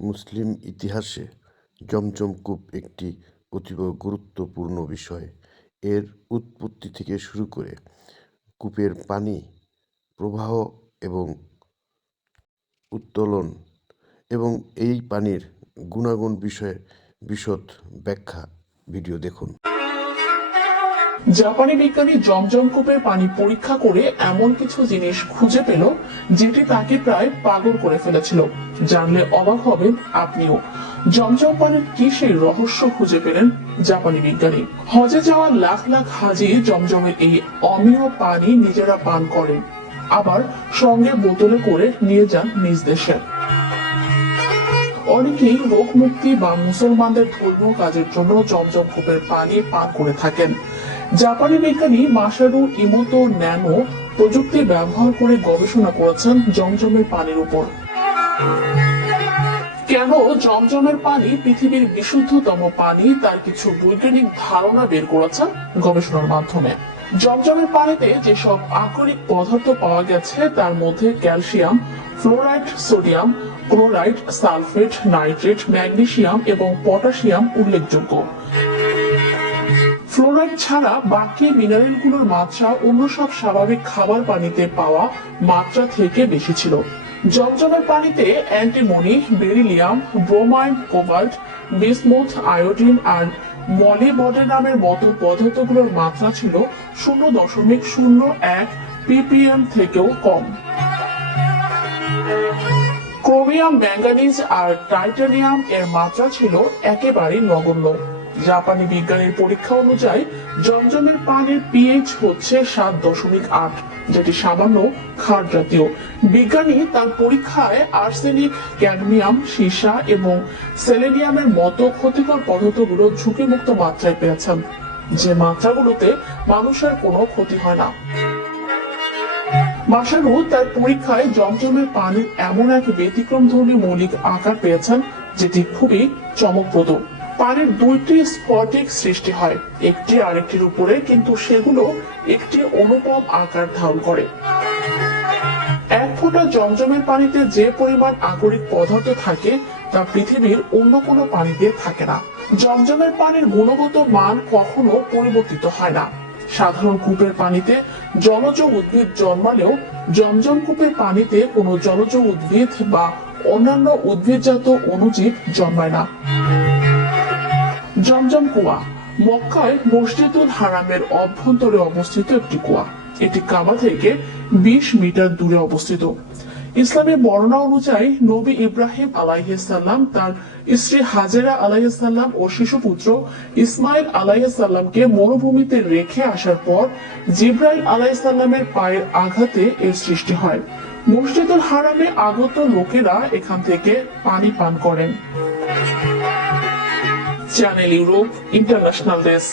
মুসলিম ইতিহাসে জমজম কূপ একটি অতীব গুরুত্বপূর্ণ বিষয়। এর উৎপত্তি থেকে শুরু করে কূপের পানি, প্রবাহ এবং উত্তোলন এবং এই পানির গুণাগুণ বিষয়ে বিশদ ব্যাখ্যা, ভিডিও দেখুন। জাপানি বিজ্ঞানী জমজম কূপের পানি পরীক্ষা করে এমন কিছু জিনিস খুঁজে পেল, যেটি তাকে প্রায় পাগল করে ফেলেছিল। জানলে অবাক হবেন আপনিও। জমজম পানির কি সেই রহস্য খুঁজে পেলেন জাপানি বিজ্ঞানী? হজে যাওয়া লাখ লাখ হাজি জমজমের এই অমীয় পানি নিজেরা পান করেন আবার সঙ্গে বোতলে করে নিয়ে যান নিজ দেশে। অনেকেই রোগ মুক্তি বা মুসলমানদের ধর্মীয় কাজের জন্য জমজম কূপের পানি পান করে থাকেন। জাপানি বিজ্ঞানী মাসারু ইমোতো ন্যানো প্রযুক্তি ব্যবহার করে গবেষণা করেছেন জমজমের পানির উপর। কেন জমজমের পানি পৃথিবীর বিশুদ্ধতম পানি তার কিছু বৈজ্ঞানিক ধারণা বের করেছেন গবেষণার মাধ্যমে? জমজমের পানিতে যেসব আকরিক পদার্থ পাওয়া গেছে, তার মধ্যে calcium, fluoride sodium, chloride sulphate, nitrate, magnesium এবং পটাশিয়াম উল্লেখযোগ্য। ফ্লোরাইড ছাড়া বাকি মিনারেলগুলোর মাত্রা অন্য সব স্বাভাবিক খাবার পানিতে পাওয়া মাত্রা থেকে বেশি ছিল। জমজমের পানিতে antimony, beryllium, bromide, cobalt, bismuth, iodine আর মলিবডেনামের মতো পদার্থগুলোর মাত্রা ছিল শূন্য দশমিক শূন্য এক পিপিএম থেকেও কম। ক্রোমিয়াম, ম্যাঙ্গানিজ আর টাইটানিয়াম এর মাত্রা ছিল একেবারেই নগণ্য। জাপানি বিজ্ঞানীর পরীক্ষা অনুযায়ী জমজমের পানির পিএইচ হচ্ছে সাত দশমিক আট, যেটি সামান্য ক্ষার জাতীয়। বিজ্ঞানী তার পরীক্ষায় আর্সেনিক, ক্যাডমিয়াম, সীসা এবং সেলেনিয়ামের মতো ক্ষতিকর পদার্থগুলো ঝুঁকিমুক্ত মাত্রায় পেয়েছেন, যে মাত্রাগুলোতে মানুষের কোনো ক্ষতি হয় না। মাসারু তার পরীক্ষায় জমজমের পানির এমন এক ব্যতিক্রম ধর্মী মৌলিক আকার পেয়েছেন, যেটি খুবই চমকপ্রদ। পানির দুইটি স্ফটিক সৃষ্টি হয়, একটি আরেকটির উপরে, কিন্তু সেগুলো একটি অনুপম আকার ধারণ করে। এক ফোঁটা জমজমের পানিতে যে পরিমাণ আকরিক পদার্থ থাকে, তা পৃথিবীর অন্য কোনো পানিতে থাকে না। জমজমের পানির গুণগত মান কখনো পরিবর্তিত হয় না। সাধারণ কূপের পানিতে জলজ উদ্ভিদ জন্মালেও জমজম কূপের পানিতে কোনো জলজ উদ্ভিদ বা অন্যান্য উদ্ভিদজাত অণুজীব জন্মায় না। জমজম কুয়া। মক্কায় মসজিদুল হারামের অভ্যন্তরে অবস্থিত একটি কুয়া। এটি কাবা থেকে বিশ মিটার দূরে অবস্থিত। ইসলামের বর্ণনা অনুযায়ী নবী ইব্রাহিম আলাইসাল্লাম তার স্ত্রী হাজেরা আলাইসাল্লাম ও শিশুপুত্র ইসমাইল আলাইসাল্লামকে মরুভূমিতে রেখে আসার পর জিব্রাইল আলাইসাল্লামের পায়ের আঘাতে এর সৃষ্টি হয়। মসজিদুল হারামে আগত লোকেরা এখান থেকে পানি পান করেন। Channel Europe international desk